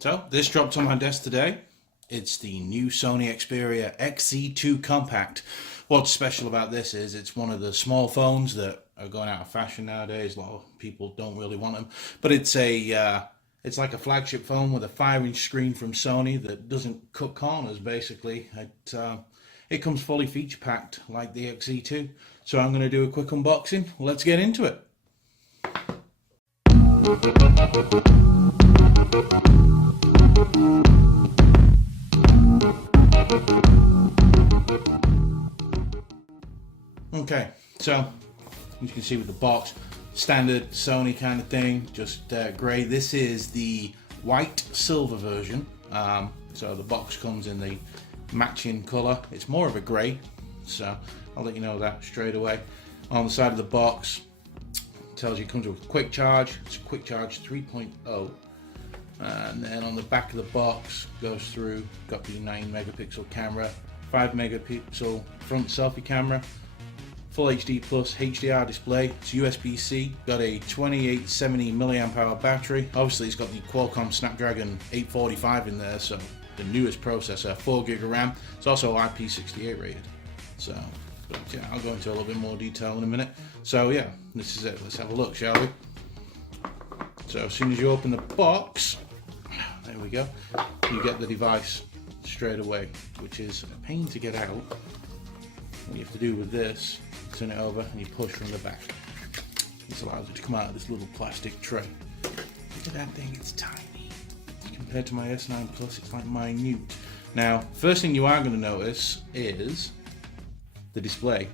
So this dropped on my desk today. It's the new Sony Xperia XZ2 Compact. What's special about this is it's one of the small phones that are going out of fashion nowadays. A lot of people don't really want them, but it's like a flagship phone with a 5-inch screen from Sony that doesn't cut corners. Basically, it comes fully feature packed like the XZ2. So I'm going to do a quick unboxing. Let's get into it. Okay, so as you can see with the box, standard Sony kind of thing, just grey. This is the white silver version. So the box comes in the matching colour. It's more of a grey, so I'll let you know that straight away. On the side of the box, it tells you it comes with quick charge. It's a quick charge 3.0. And then on the back of the box goes through, got the 9 megapixel camera, 5 megapixel front selfie camera, full HD plus HDR display. It's USB-C, got a 2870 milliamp hour battery. Obviously it's got the Qualcomm Snapdragon 845 in there, so the newest processor, 4 gig of RAM. It's also IP68 rated. So, but yeah, I'll go into a little bit more detail in a minute. So yeah, this is it. Let's have a look, shall we? So as soon as you open the box, there we go, you get the device straight away, which is a pain to get out. What you have to do with this, turn it over and you push from the back. This allows it to come out of this little plastic tray. Look at that thing, it's tiny. Compared to my S9 Plus, it's like minute. Now, first thing you are going to notice is the display.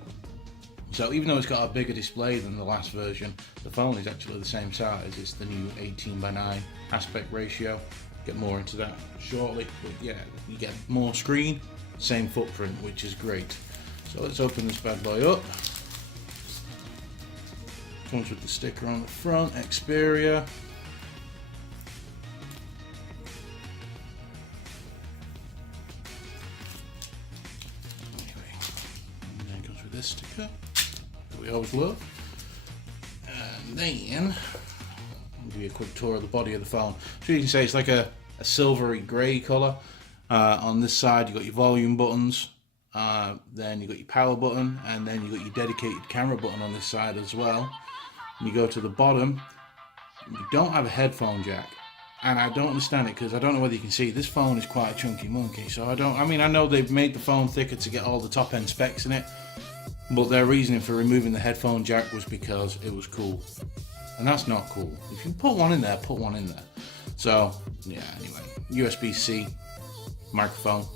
So even though it's got a bigger display than the last version, the phone is actually the same size. It's the new 18:9 aspect ratio. Get more into that shortly, but yeah, you get more screen, same footprint, which is great. So let's open this bad boy up. Comes with the sticker on the front, Xperia. And then it comes with this sticker that we always love. And then I'll give you a quick tour of the body of the phone. So you can say it's like a silvery grey colour. On this side you got your volume buttons, then you got your power button, and then you got your dedicated camera button on this side as well. And you go to the bottom, you don't have a headphone jack, and I don't understand it because I don't know whether you can see this phone is quite a chunky monkey. So I know they've made the phone thicker to get all the top end specs in it, but their reasoning for removing the headphone jack was because it was cool. And that's not cool. If you put one in there, put one in there. So yeah, anyway, USB-C microphone.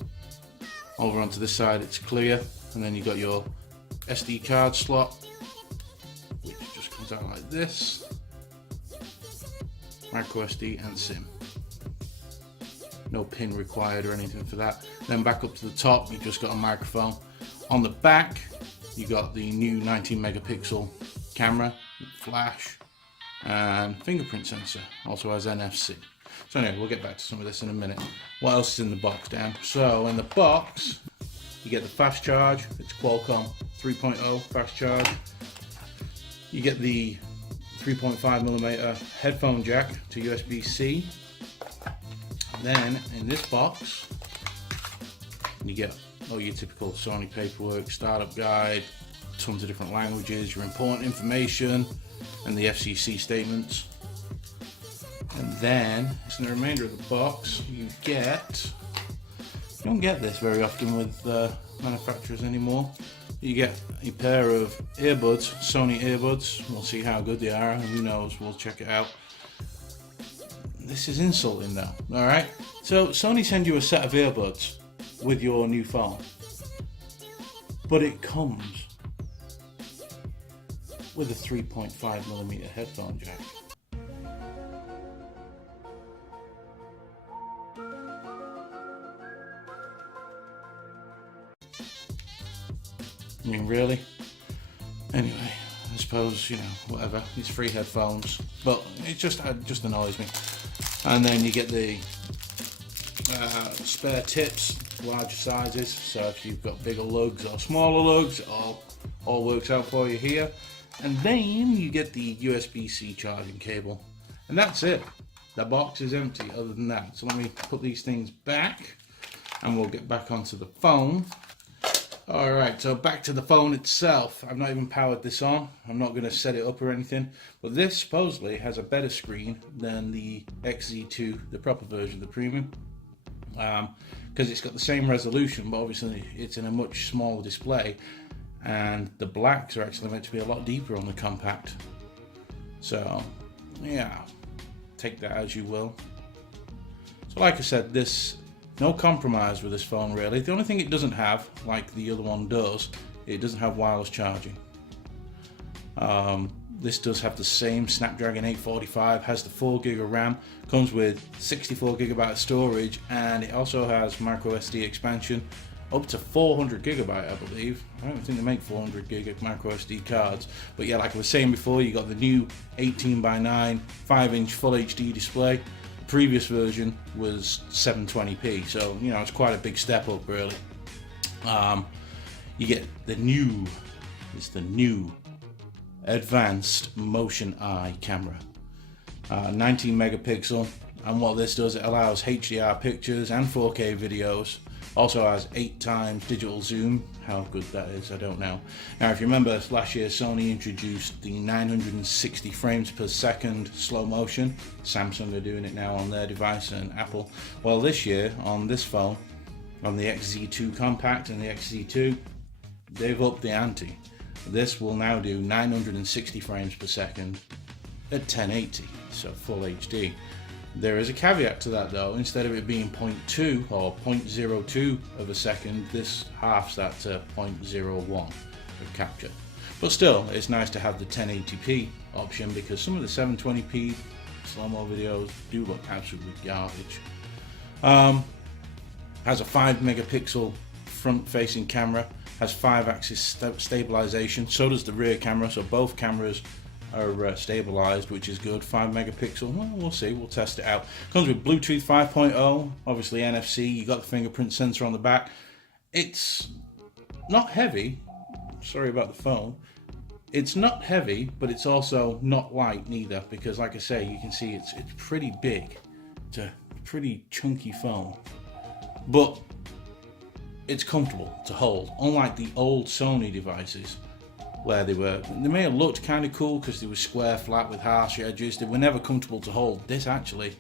Over onto this side it's clear, and then you got your SD card slot, which just comes out like this. Micro SD and SIM. No pin required or anything for that. Then back up to the top, you just got a microphone. On the back, you got the new 19 megapixel camera, flash, and fingerprint sensor. Also has NFC. So anyway, we'll get back to some of this in a minute. What else is in the box, Dan? So in the box, you get the fast charge. It's Qualcomm 3.0 fast charge. You get the 3.5mm headphone jack to USB-C. Then in this box, you get all your typical Sony paperwork, startup guide, tons of different languages, your important information, and the FCC statements. And then, in the remainder of the box, you don't get this very often with manufacturers anymore. You get a pair of earbuds, Sony earbuds. We'll see how good they are, and who knows, we'll check it out. This is insulting though, alright? So Sony send you a set of earbuds with your new phone, but it comes with a 3.5mm headphone jack. I mean, really? Anyway, I suppose, whatever. It's free headphones, but it just annoys me. And then you get the spare tips, larger sizes. So if you've got bigger lugs or smaller lugs, it all works out for you here. And then you get the USB-C charging cable, and that's it. The box is empty other than that. So let me put these things back and we'll get back onto the phone. Alright, so back to the phone itself. I've not even powered this on. I'm not going to set it up or anything. But this supposedly has a better screen than the XZ2, the proper version, the premium. Because it's got the same resolution, but obviously it's in a much smaller display. And the blacks are actually meant to be a lot deeper on the compact. So, yeah, take that as you will. So like I said, no compromise with this phone really. The only thing it doesn't have, like the other one does, it doesn't have wireless charging. This does have the same Snapdragon 845, has the 4GB of RAM, comes with 64GB of storage, and it also has micro SD expansion up to 400GB, I believe. I don't think they make 400GB micro SD cards, but yeah, like I was saying before, you got the new 18:9 5-inch Full HD display. The previous version was 720p, so you know it's quite a big step up really. You get the new advanced motion eye camera, 19 megapixel, and what this does, it allows HDR pictures and 4K videos. Also has 8x digital zoom. How good that is, I don't know. Now, if you remember, last year Sony introduced the 960 frames per second slow motion. Samsung are doing it now on their device, and Apple. Well, this year on this phone, on the XZ2 Compact and the XZ2, they've upped the ante. This will now do 960 frames per second at 1080, so full HD. There is a caveat to that though. Instead of it being 0.2 or 0.02 of a second, this halves that to 0.01 of capture. But still, it's nice to have the 1080p option because some of the 720p slow-mo videos do look absolutely garbage. Has a 5 megapixel front-facing camera, has 5-axis stabilization, so does the rear camera, so both cameras are stabilized, which is good. 5 megapixel, well, we'll see, we'll test it out. Comes with Bluetooth 5.0, obviously NFC, you got the fingerprint sensor on the back. It's not heavy, sorry about the phone. It's not heavy, but it's also not light neither, because like I say, you can see it's pretty big. It's a pretty chunky phone, but it's comfortable to hold, unlike the old Sony devices where they may have looked kind of cool because they were square flat with harsh edges. They were never comfortable to hold. This actually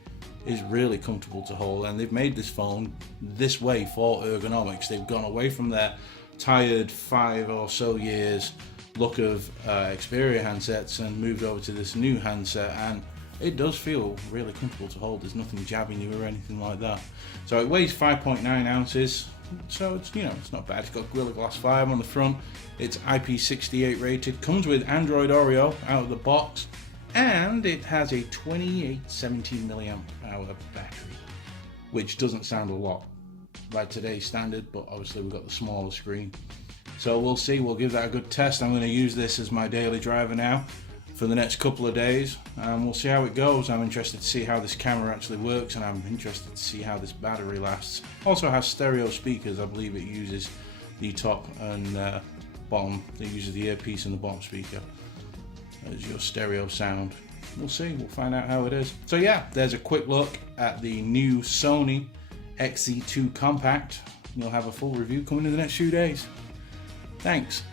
is really comfortable to hold, and they've made this phone this way for ergonomics. They've gone away from their tired 5 or so years look of Xperia handsets and moved over to this new handset, and it does feel really comfortable to hold. There's nothing jabbing you or anything like that. So it weighs 5.9 ounces. So it's, you know, it's not bad. It's got Gorilla Glass 5 on the front. It's IP68 rated. Comes with Android Oreo out of the box, and it has a 2817 milliamp hour battery, which doesn't sound a lot by today's standard, but obviously we've got the smaller screen. So we'll see. We'll give that a good test. I'm going to use this as my daily driver now for the next couple of days, and we'll see how it goes. I'm interested to see how this camera actually works, and I'm interested to see how this battery lasts. Also has stereo speakers. I believe it uses the top and bottom. It uses the earpiece and the bottom speaker as your stereo sound. We'll see. We'll find out how it is. So yeah, there's a quick look at the new Sony XZ2 Compact. You'll have a full review coming in the next few days. Thanks.